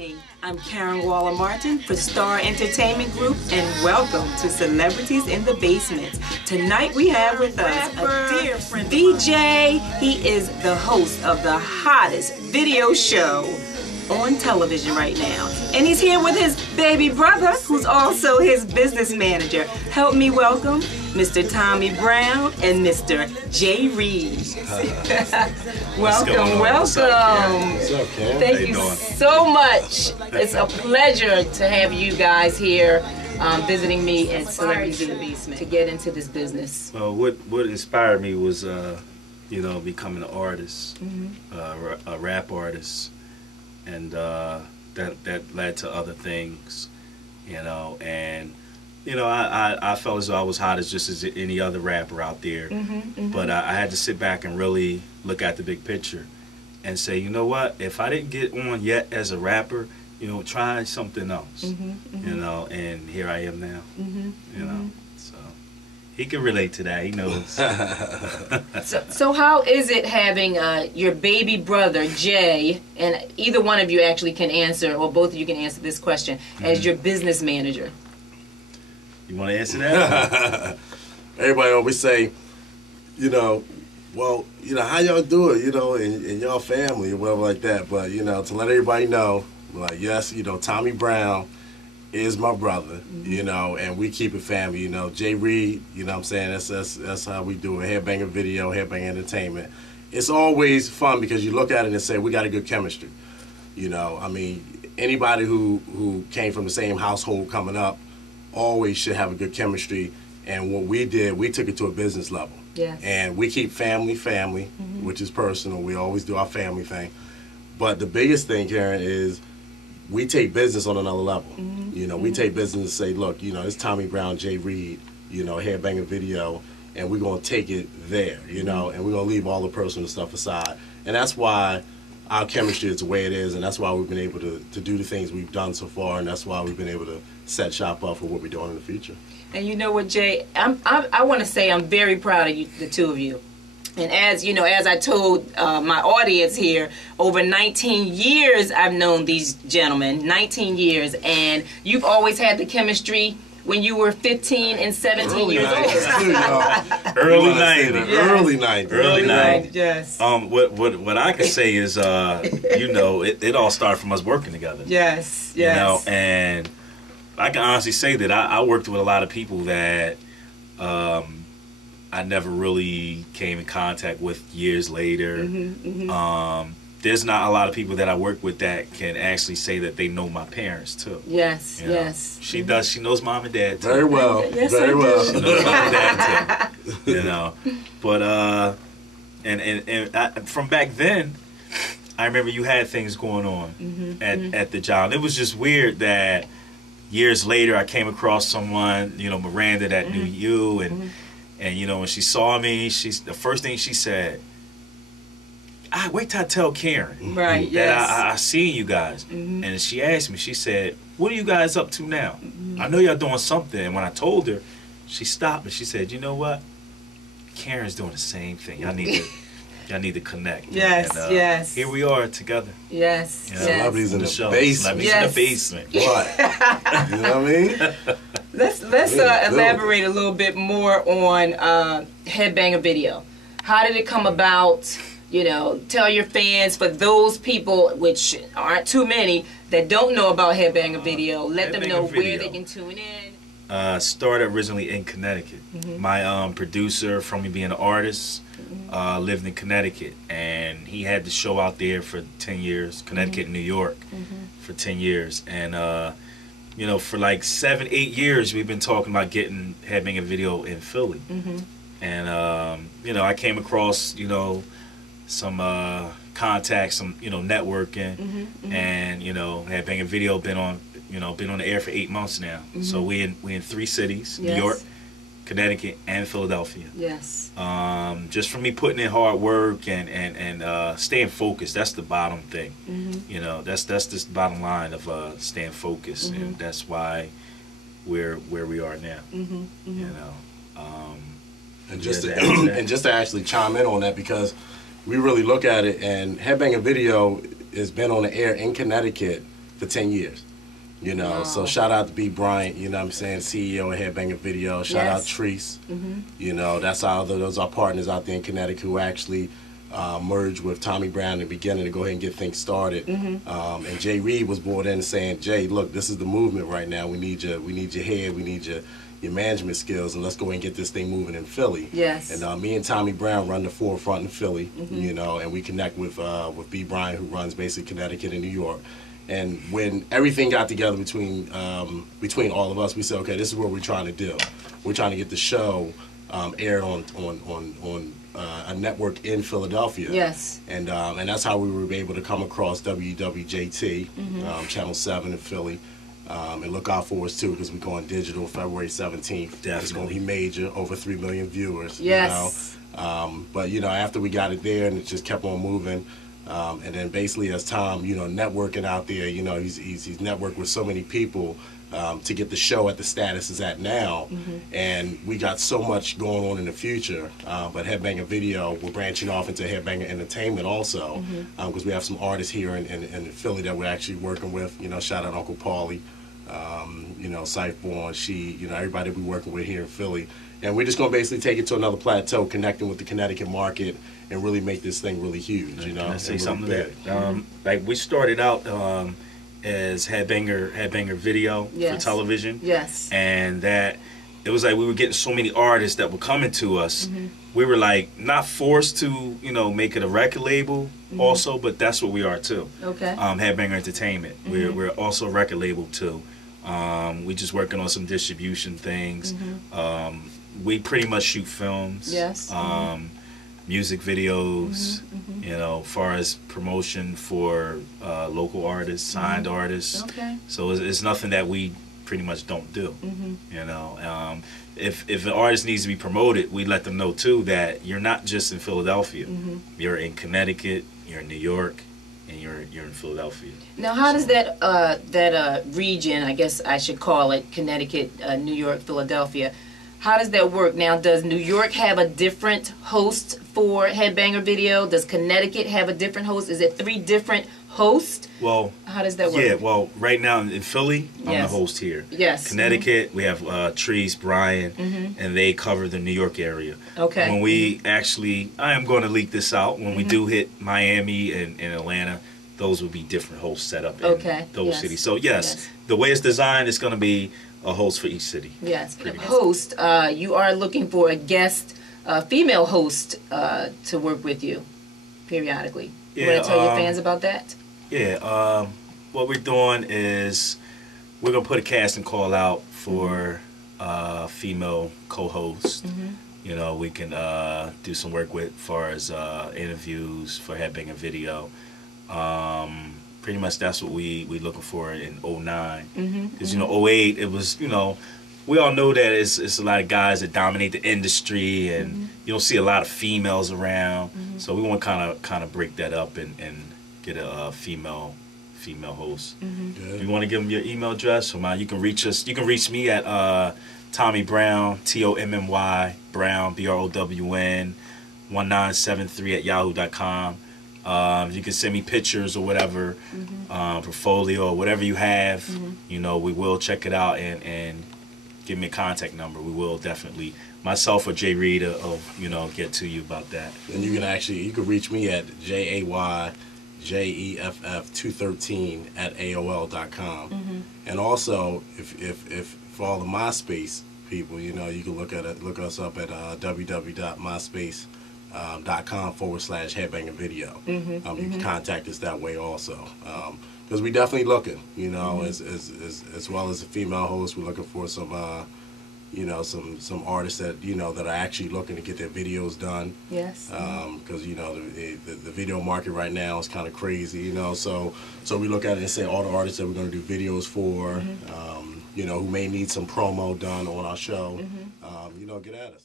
evening. I'm Karen Waller Martin for Starr Entertainment Group, and welcome to Celebrities in the Basement. Tonight we have with us a dear friend, VJ. He is the host of the hottest video show on television right now. And he's here with his baby brother, who's also his business manager. Help me welcome Mr. Tommy Brown and Mr. J. Reid. Welcome. What's up, Ken? Thank you so much. It's a pleasure to have you guys here visiting me at Celebrities in the Basement to get into this business. What inspired me was, you know, becoming an artist, a rap artist. And that led to other things, you know, and you know, I felt as though I was hot as just as any other rapper out there, but I had to sit back and really look at the big picture and say, you know what, if I didn't get on yet as a rapper, you know, try something else, you know, and here I am now, you know. He can relate to that. He knows. So how is it having your baby brother, Jay, and either one of you actually can answer, or both of you can answer this question, as your business manager? You want to answer that? Everybody always say, you know, well, you know, how y'all do it, you know, in y'all family or whatever like that. But, you know, to let everybody know, like, yes, you know, Tommy Brown is my brother, you know, and we keep it family, you know. J. Reid, you know what I'm saying, that's how we do it. Headbanger Video, Headbanger Entertainment. It's always fun because you look at it and say, we got a good chemistry. You know, I mean, anybody who came from the same household coming up always should have a good chemistry. And what we did, we took it to a business level. Yes. And we keep family, which is personal. We always do our family thing. But the biggest thing, Karen, is we take business on another level. You know, we take business and say, look, you know, it's Tommy Brown, J. Reid, you know, Headbanger Video, and we're going to take it there, you know, and we're going to leave all the personal stuff aside. And that's why our chemistry is the way it is, and that's why we've been able to do the things we've done so far, and that's why we've been able to set shop up for what we're doing in the future. And you know what, Jay, I want to say I'm very proud of you, the two of you. And as you know, as I told my audience here, over 19 years I've known these gentlemen, 19 years, and you've always had the chemistry when you were 15 and 17 years old. Early 90s. Early 90s. Early 90s. Yes. What I can say is, you know, it all started from us working together. Yes, yes. You know, and I can honestly say that I worked with a lot of people that I never really came in contact with years later. There's not a lot of people that I work with that can actually say that they know my parents too. Yes, you know? yes. She does. She knows mom and dad too. Very well. Yes, very well. She knows mom and dad too. You know, but and from back then, I remember you had things going on at the job. It was just weird that years later I came across someone, you know, Miranda, that knew you, and you know, when she saw me, the first thing she said, wait till I tell Karen that I seen you guys. And she asked me, she said, what are you guys up to now? I know y'all doing something. And when I told her, she stopped and she said, you know what? Karen's doing the same thing. Y'all need to connect. Yes, and, yes. Here we are together. Yes, you know, Celebrities in the show. basement. Celebrities in the basement. What? You know what I mean? Let's elaborate a little bit more on Headbanger Video. How did it come about? You know, tell your fans, for those people, which aren't too many, that don't know about Headbanger Video, let them know where they can tune in. Started originally in Connecticut. My producer, from me being an artist, lived in Connecticut, and he had the show out there for 10 years, Connecticut and New York, for 10 years. And you know, for like 7-8 years, we've been talking about getting Headbanger Video in Philly. And you know, I came across, you know, some contacts, some, you know, networking, and you know, Headbanger Video been on the air for 8 months now. So we in 3 cities: New York, Connecticut, and Philadelphia. Yes. Just from me putting in hard work and staying focused. That's the bottom thing. You know, that's just the bottom line of staying focused, and that's why we're where we are now. You know. And just to actually chime in on that, because we really look at it, and Headbanger Video has been on the air in Connecticut for 10 years. You know, so shout out to B. Bryant, you know what I'm saying, CEO of Headbanger Video. Shout out Treese. You know, those are our partners out there in Connecticut who actually merged with Tommy Brown in the beginning to go ahead and get things started. And Jay Reid was brought in saying, Jay, look, this is the movement right now. We need your head, we need your management skills, and let's go ahead and get this thing moving in Philly. Yes. And me and Tommy Brown run the forefront in Philly, you know, and we connect with B. Bryant, who runs basically Connecticut and New York. And when everything got together between all of us, we said, okay, this is what we're trying to do. We're trying to get the show aired on a network in Philadelphia. Yes. And that's how we were able to come across WWJT, Channel 7 in Philly. And look out for us too, because we're going digital February 17th. Definitely. It's going to be major, over 3 million viewers. Yes. You know? But you know, after we got it there, and it just kept on moving. And then basically as Tom, you know, networking out there, you know, he's networked with so many people to get the show at the status it's at now. And we got so much going on in the future. But Headbanger Video, we're branching off into Headbanger Entertainment also, because we have some artists here in Philly that we're actually working with. You know, shout out Uncle Paulie, you know, Sifeborn, you know, everybody we're working with here in Philly. And we're just going to basically take it to another plateau, connecting with the Connecticut market, and really make this thing really huge, you know. Can I say really something big. to that? Like, we started out as Headbanger Video for television. Yes. And that it was like we were getting so many artists that were coming to us. We were like not forced to, you know, make it a record label also, but that's what we are too. Okay. Headbanger Entertainment. We're also a record label too. We just working on some distribution things. We pretty much shoot films. Yes. Music videos, you know, as far as promotion for local artists, signed artists. Okay. So it's nothing that we pretty much don't do. You know, if an artist needs to be promoted, we let them know too that you're not just in Philadelphia. You're in Connecticut, you're in New York, and you're in Philadelphia. Now, how does that region, I guess I should call it, Connecticut, New York, Philadelphia, how does that work? Now, does New York have a different host for Headbanger Video? Does Connecticut have a different host? Is it 3 different hosts? Well, how does that work? Yeah, well, right now in Philly, I'm the host here. Yes. Connecticut, we have Treese, Brian, and they cover the New York area. Okay. When we actually, I am going to leak this out, when we do hit Miami and Atlanta, those will be different hosts set up in those cities. So yes, the way it's designed, it's going to be a host for each city. Yes. Host, you are looking for a guest, female host to work with you periodically. You want to tell your fans about that? Yeah. What we're doing is we're going to put a casting call out for female co-host. You know, we can do some work with as far as interviews for Headbanger Video. Pretty much that's what we looking for in 09. Because, you know, 08, it was, you know, we all know that it's a lot of guys that dominate the industry, and you don't see a lot of females around. So we want to kind of break that up and get a female host. You want to give them your email address? Or you can reach us. You can reach me at Tommy Brown, TOMMY Brown, BROWN 1973 @ yahoo.com. You can send me pictures or whatever, portfolio or whatever you have. You know, we will check it out and give me a contact number. We will definitely, myself or Jay Reid, you know, get to you about that. And you can reach me at JAYJEFF213 @ AOL.com. And also, if for all the MySpace people, you know, you can look us up at www.myspace.com/Headbanger Video. You can contact us that way also, because we definitely looking, you know, as well as a female host. We're looking for some, you know, some artists that, you know, that are actually looking to get their videos done. Yes. Because you know the video market right now is kind of crazy, you know. So we look at it and say all the artists that we're going to do videos for, you know, who may need some promo done on our show, you know, get at us.